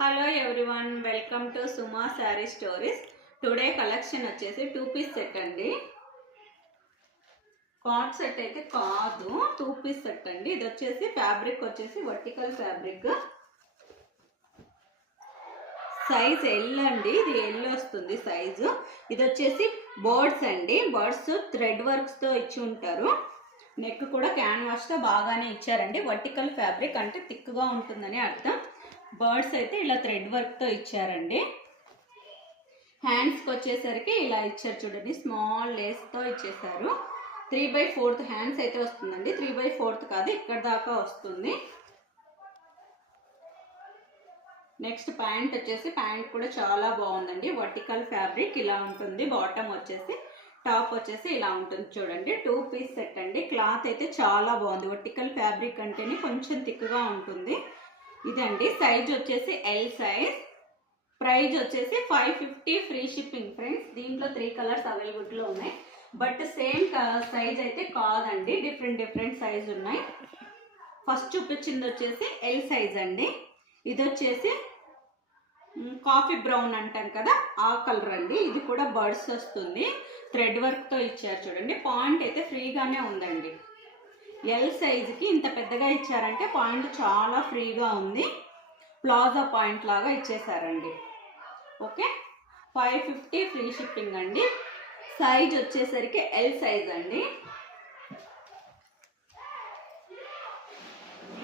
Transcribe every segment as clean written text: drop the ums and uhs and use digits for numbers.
Hello everyone, welcome to Suma sari stories. Today collection వచ్చేసి 2 piece set అండి. Card set అయితే కాదు, 2 పీస్ సెట్ అండి. ఇది వచ్చేసి ఫ్యాబ్రిక్ వచ్చేసి వర్టికల్ ఫ్యాబ్రిక్, సైజ్ ఎల్ అండి. ఇది ఎల్ వస్తుంది సైజు. ఇది వచ్చేసి బర్డ్స్ అండి. బర్డ్స్ థ్రెడ్ వర్క్స్ తో ఇచ్చి ఉంటారు. నెక్ కూడా క్యాన్వాస్ తో బాగానే ఇచ్చారండి. వర్టికల్ ఫ్యాబ్రిక్ అంటే థిక్గా ఉంటుందని అర్థం. బర్డ్స్ అయితే ఇలా థ్రెడ్ వర్క్ తో ఇచ్చారండి. హ్యాండ్స్ కి వచ్చేసరికి ఇలా ఇచ్చారు చూడండి, స్మాల్ లేస్ తో ఇచ్చేసారు. 3/4 హ్యాండ్స్ అయితే వస్తుందండి. 3/4 కాదు, ఇక్కడ దాకా వస్తుంది. నెక్స్ట్ ప్యాంట్ వచ్చేసి, ప్యాంట్ కూడా చాలా బాగుందండి. వర్టికల్ ఫ్యాబ్రిక్ ఇలా ఉంటుంది. బాటమ్ వచ్చేసి, టాప్ వచ్చేసి ఇలా ఉంటుంది చూడండి. 2 పీస్ సెట్ అండి. క్లాత్ అయితే చాలా బాగుంది. వర్టికల్ ఫ్యాబ్రిక్ అంటేనే కొంచెం థిక్గా ఉంటుంది. ఇదండి సైజ్ వచ్చేసి ఎల్ సైజ్. ప్రైజ్ వచ్చేసి 550 ఫ్రీ షిప్పింగ్ ఫ్రెండ్స్. దీంట్లో 3 కలర్స్ అవైలబుల్లో ఉన్నాయి. బట్ సేమ్ సైజ్ అయితే కాదండి, డిఫరెంట్ సైజ్ ఉన్నాయి. ఫస్ట్ చూపించింది వచ్చేసి ఎల్ సైజ్ అండి. ఇది వచ్చేసి కాఫీ బ్రౌన్ అంటాం కదా, ఆ కలర్ అండి. ఇది కూడా బర్డ్స్ వస్తుంది. థ్రెడ్ వర్క్తో ఇచ్చారు చూడండి. పాయింట్ అయితే ఫ్రీగానే ఉందండి. ఎల్ సైజుకి ఇంత పెద్దగా ఇచ్చారంటే పాయింట్ చాలా ఫ్రీగా ఉంది. ప్లాజా పాయింట్ లాగా ఇచ్చేసారండి. ఓకే, 550 ఫ్రీ షిప్పింగ్ అండి. సైజ్ వచ్చేసరికి ఎల్ సైజ్ అండి.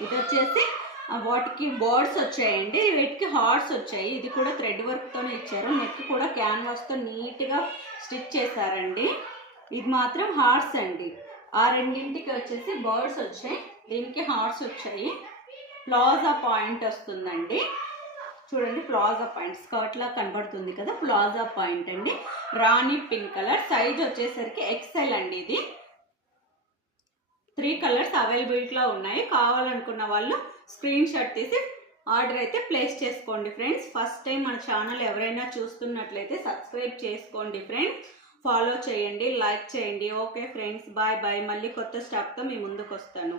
ఇది వచ్చేసి వాటికి బర్డ్స్ వచ్చాయండి, వీటికి హార్ట్స్ వచ్చాయి. ఇది కూడా థ్రెడ్ వర్క్తోనే ఇచ్చారు. నెక్ కూడా క్యాన్వాస్తో నీట్గా స్టిచ్ చేశారండి. ఇది మాత్రం హార్ట్స్ అండి. ఆ రెండింటికి వచ్చేసి బర్డ్స్ వచ్చాయి, దీనికి హార్ట్స్ వచ్చాయి. ప్లాజా పాయింట్ వస్తుందండి చూడండి. ప్లాజా పాయింట్ స్కర్ట్ లా కనబడుతుంది కదా, ప్లాజా పాయింట్ అండి. Rani pink colour. సైజ్ వచ్చేసరికి ఎక్సెల్ అండి. ఇది 3 కలర్స్ అవైలబిలిటీలో ఉన్నాయి. కావాలనుకున్న వాళ్ళు స్క్రీన్ షాట్ తీసి ఆర్డర్ అయితే ప్లేస్ చేసుకోండి ఫ్రెండ్స్. ఫస్ట్ టైం మన ఛానల్ ఎవరైనా చూస్తున్నట్లయితే సబ్స్క్రైబ్ చేసుకోండి ఫ్రెండ్స్. ఫాలో చేయండి, లైక్ చేయండి. Okay friends, bye bye. మళ్ళీ కొత్త స్టాక్తో మీ ముందుకు వస్తాను.